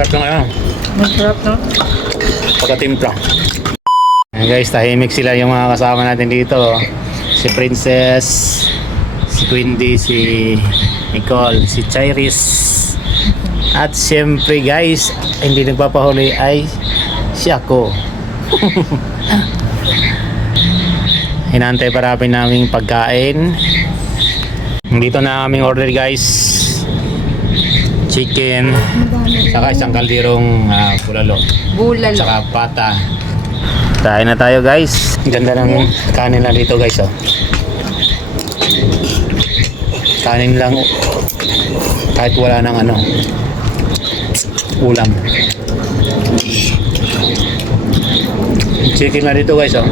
Sarap ng ano, Masarap, no? pagkatimpla. Ayan guys, tahimik sila yung mga kasama natin dito. Si Princess, si Quindy, si Nicole, si Chairis. At siyempre guys, hindi nagpapahuli ay si ako. Hinantay pa namin pagkain. Dito na aming order guys. Chicken, saka isang kaldirong ah, bulalo. Bulalo. Tsaka pata. Kain na tayo guys. Ganda ng kanin na dito guys oh. Kanin lang kahit wala ng ano ulam. Chicken na dito guys oh.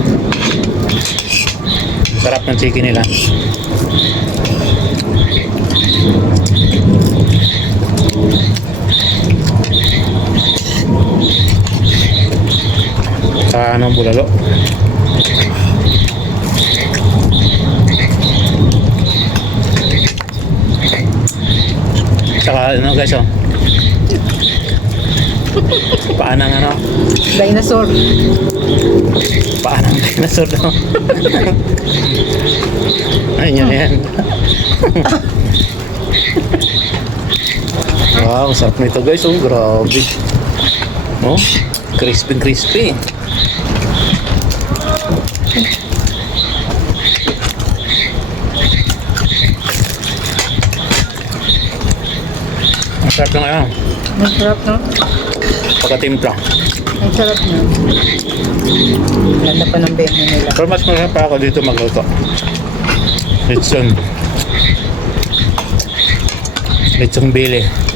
Sarap ng chicken nila. Sa ano bulalo. Tsaka ano guys oh. Paanang ano? Dinosaur. Paanang dinosaur daw. Ayun yun yan. wow, sarap nito guys. Oh, grabe. Oh, crispy crispy. Ang sarap ng ano, Masarap, no? pagkatimpla. Ang sarap na. Ganda pa ng bemo nila. Pero mas masarap pa ako dito magluto. Lechon. Lechon bili.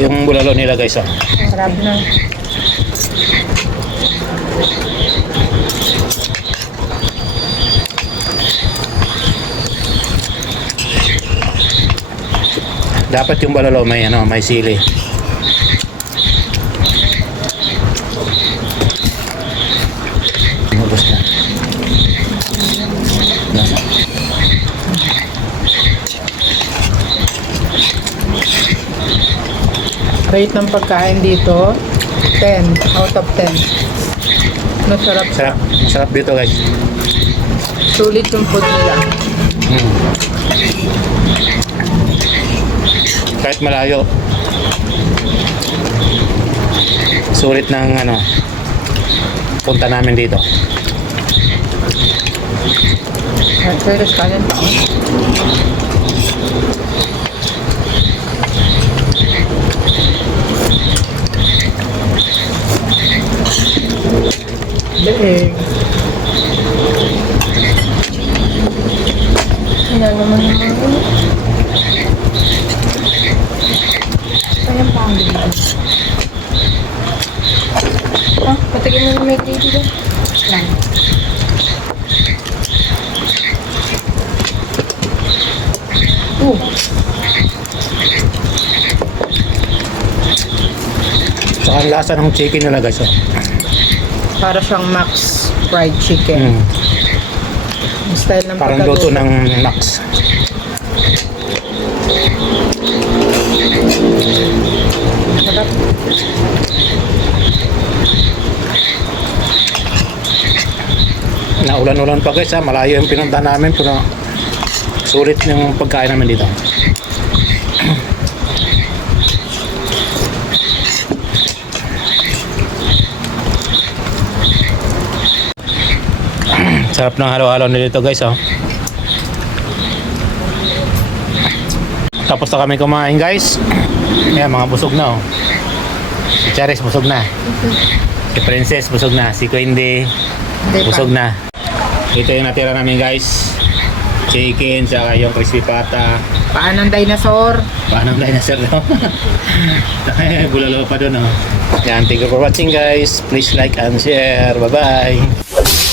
Yung bulalo nila guys ah. Sarap na. Dapat yung bulalo may ano, may sili. Rate ng pagkain dito, 10 out of 10. Masarap. Sarap, masarap dito guys. Sulit yung food nila. Mm. Kahit malayo. Sulit ng ano punta namin dito. Pero kanin pa. Sina naman naman. Kaya pa ang Ah, patigil mo na may TV doon. Lang. Oh, Saka ang lasa ng chicken nila guys. Oh. para siyang Max fried chicken. Mm. Yung Style ng Parang luto ng Max. Sarap. Naulan-ulan pa guys ha. Malayo yung pinunta namin pero sulit yung pagkain namin dito. Sarap ng halo-halo nila dito guys oh. Tapos na kami kumain guys. Ayan mga busog na oh. Si Charis busog na. Si Princess busog na. Si Quindy busog na. Ito yung natira namin guys. Chicken, saka yung crispy pata. Paan ng dinosaur? Paano na dinosaur no? Bulalo pa doon oh. Yan, thank you for watching guys. Please like and share. Bye-bye.